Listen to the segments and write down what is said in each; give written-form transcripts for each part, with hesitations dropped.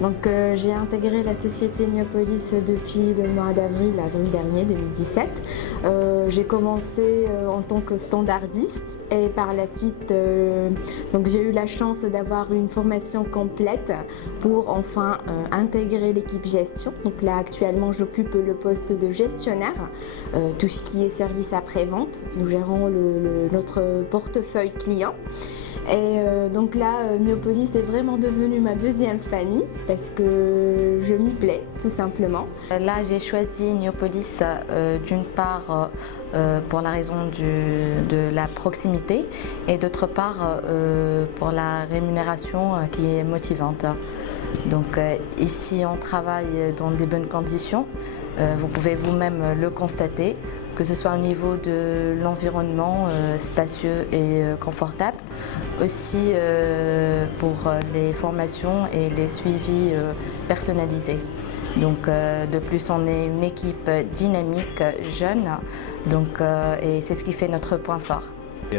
Donc j'ai intégré la société Neopolis depuis le mois d'avril, avril dernier 2017. J'ai commencé en tant que standardiste et par la suite donc j'ai eu la chance d'avoir une formation complète pour enfin intégrer l'équipe gestion. Donc là actuellement j'occupe le poste de gestionnaire, tout ce qui est service après-vente. Nous gérons notre portefeuille client. Et donc là, Neopolis est vraiment devenue ma deuxième famille parce que je m'y plais, tout simplement. Là, j'ai choisi Neopolis d'une part pour la raison de la proximité et d'autre part pour la rémunération qui est motivante. Donc ici, on travaille dans des bonnes conditions. Vous pouvez vous-même le constater, que ce soit au niveau de l'environnement spacieux et confortable, aussi pour les formations et les suivis personnalisés. Donc de plus, on est une équipe dynamique, jeune, donc, et c'est ce qui fait notre point fort.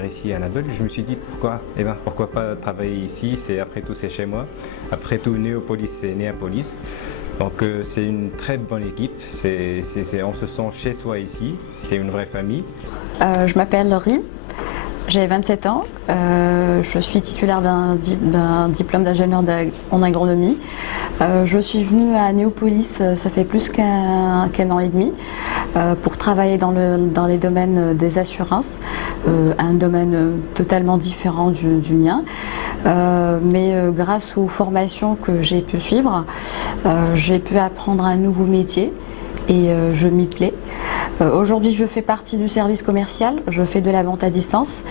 Ici à Naples, je me suis dit pourquoi pas travailler ici, après tout c'est chez moi. Après tout Neopolis c'est Néapolis. Donc c'est une très bonne équipe, on se sent chez soi ici, c'est une vraie famille. Je m'appelle Laurie, j'ai 27 ans, je suis titulaire d'un diplôme d'ingénieur en agronomie. Je suis venue à Neopolis, ça fait plus qu'un an et demi, pour travailler dans les domaines des assurances, un domaine totalement différent du mien. Mais grâce aux formations que j'ai pu suivre, j'ai pu apprendre un nouveau métier et je m'y plais. Aujourd'hui, je fais partie du service commercial, je fais de la vente à distance.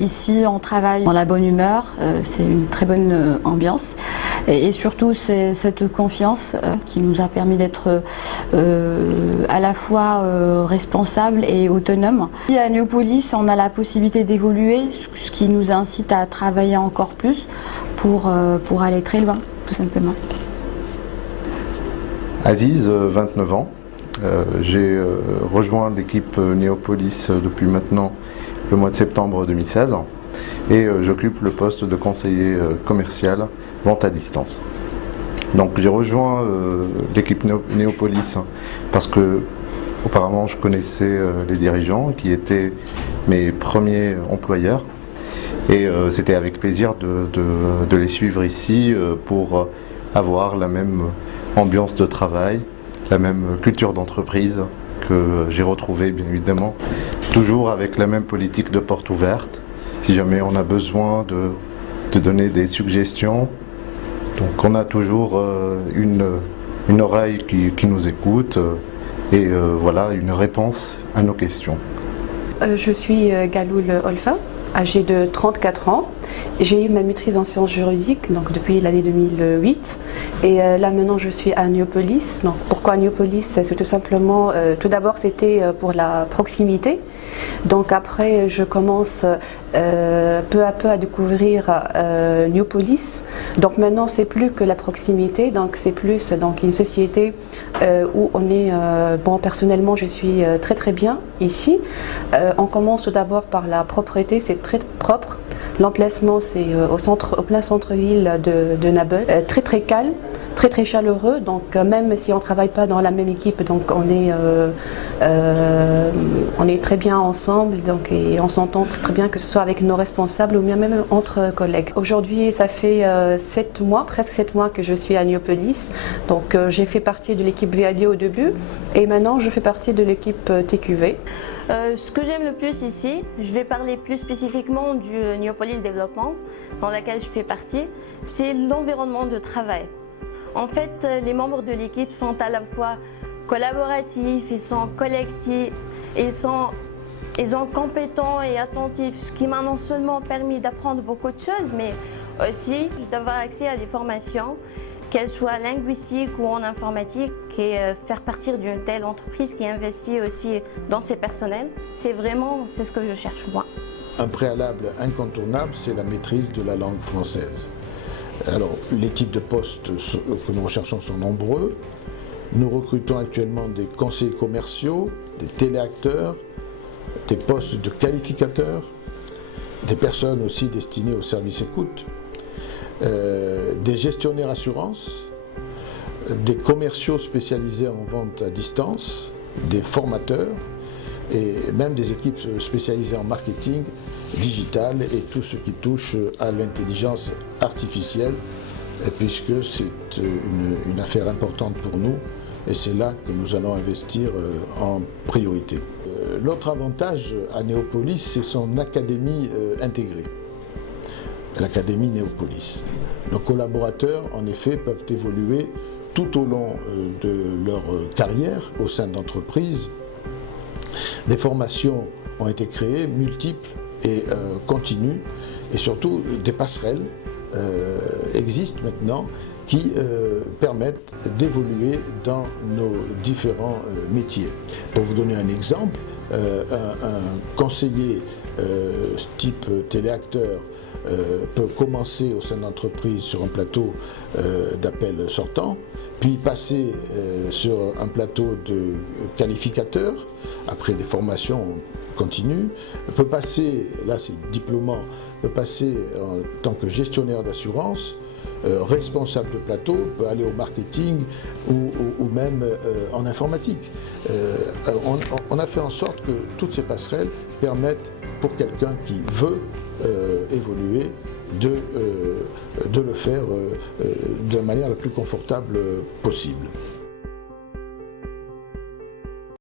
Ici, on travaille dans la bonne humeur, c'est une très bonne ambiance et surtout c'est cette confiance qui nous a permis d'être à la fois responsable et autonome. Ici à Neopolis, on a la possibilité d'évoluer, ce qui nous incite à travailler encore plus pour aller très loin, tout simplement. Aziz, 29 ans. J'ai rejoint l'équipe Neopolis depuis maintenant le mois de septembre 2016 et j'occupe le poste de conseiller commercial vente à distance. Donc j'ai rejoint l'équipe Neopolis parce que auparavant je connaissais les dirigeants qui étaient mes premiers employeurs et c'était avec plaisir de les suivre ici pour avoir la même ambiance de travail, la même culture d'entreprise que j'ai retrouvée bien évidemment, toujours avec la même politique de porte ouverte, si jamais on a besoin de donner des suggestions. Donc on a toujours une oreille qui nous écoute et voilà, une réponse à nos questions. Je suis Galoul Olfa, âgée de 34 ans. J'ai eu ma maîtrise en sciences juridiques donc depuis l'année 2008 et là maintenant je suis à Neopolis. Donc, pourquoi Neopolis? C'est tout simplement, tout d'abord c'était pour la proximité. Donc après je commence peu à peu à découvrir Neopolis. Donc maintenant c'est plus que la proximité, donc c'est plus donc une société où on est, bon personnellement je suis très très bien ici. On commence tout d'abord par la propreté, c'est très propre. L'emplacement c'est au plein centre-ville de Naples, très très calme, très très chaleureux, donc même si on ne travaille pas dans la même équipe, donc on est très bien ensemble donc, et on s'entend très bien que ce soit avec nos responsables ou bien même entre collègues. Aujourd'hui ça fait 7 mois, presque 7 mois que je suis à Neopolis, donc j'ai fait partie de l'équipe VAD au début et maintenant je fais partie de l'équipe TQV. Ce que j'aime le plus ici, je vais parler plus spécifiquement du Neopolis Développement dans laquelle je fais partie, c'est l'environnement de travail. En fait, les membres de l'équipe sont à la fois collaboratifs, ils sont collectifs, ils sont compétents et attentifs, ce qui m'a non seulement permis d'apprendre beaucoup de choses, mais aussi d'avoir accès à des formations, qu'elles soient linguistiques ou en informatique, et faire partie d'une telle entreprise qui investit aussi dans ses personnels, c'est ce que je cherche moi. Un préalable incontournable, c'est la maîtrise de la langue française. Alors, les types de postes que nous recherchons sont nombreux. Nous recrutons actuellement des conseillers commerciaux, des téléacteurs, des postes de qualificateurs, des personnes aussi destinées au service écoute, des gestionnaires assurances, des commerciaux spécialisés en vente à distance, des formateurs et même des équipes spécialisées en marketing digital et tout ce qui touche à l'intelligence artificielle, puisque c'est une affaire importante pour nous et c'est là que nous allons investir en priorité. L'autre avantage à Néopolis, c'est son académie intégrée, l'académie Néopolis. Nos collaborateurs, en effet, peuvent évoluer tout au long de leur carrière au sein d'entreprises. Des formations ont été créées, multiples et continues, et surtout des passerelles existent maintenant qui permettent d'évoluer dans nos différents métiers. Pour vous donner un exemple, un conseiller type téléacteur peut commencer au sein d'entreprise sur un plateau d'appel sortant, puis passer sur un plateau de qualificateur, après des formations continues, peut passer, là c'est diplômant, peut passer en tant que gestionnaire d'assurance, responsable de plateau, peut aller au marketing ou même en informatique. On a fait en sorte que toutes ces passerelles permettent pour quelqu'un qui veut évoluer de le faire de la manière la plus confortable possible.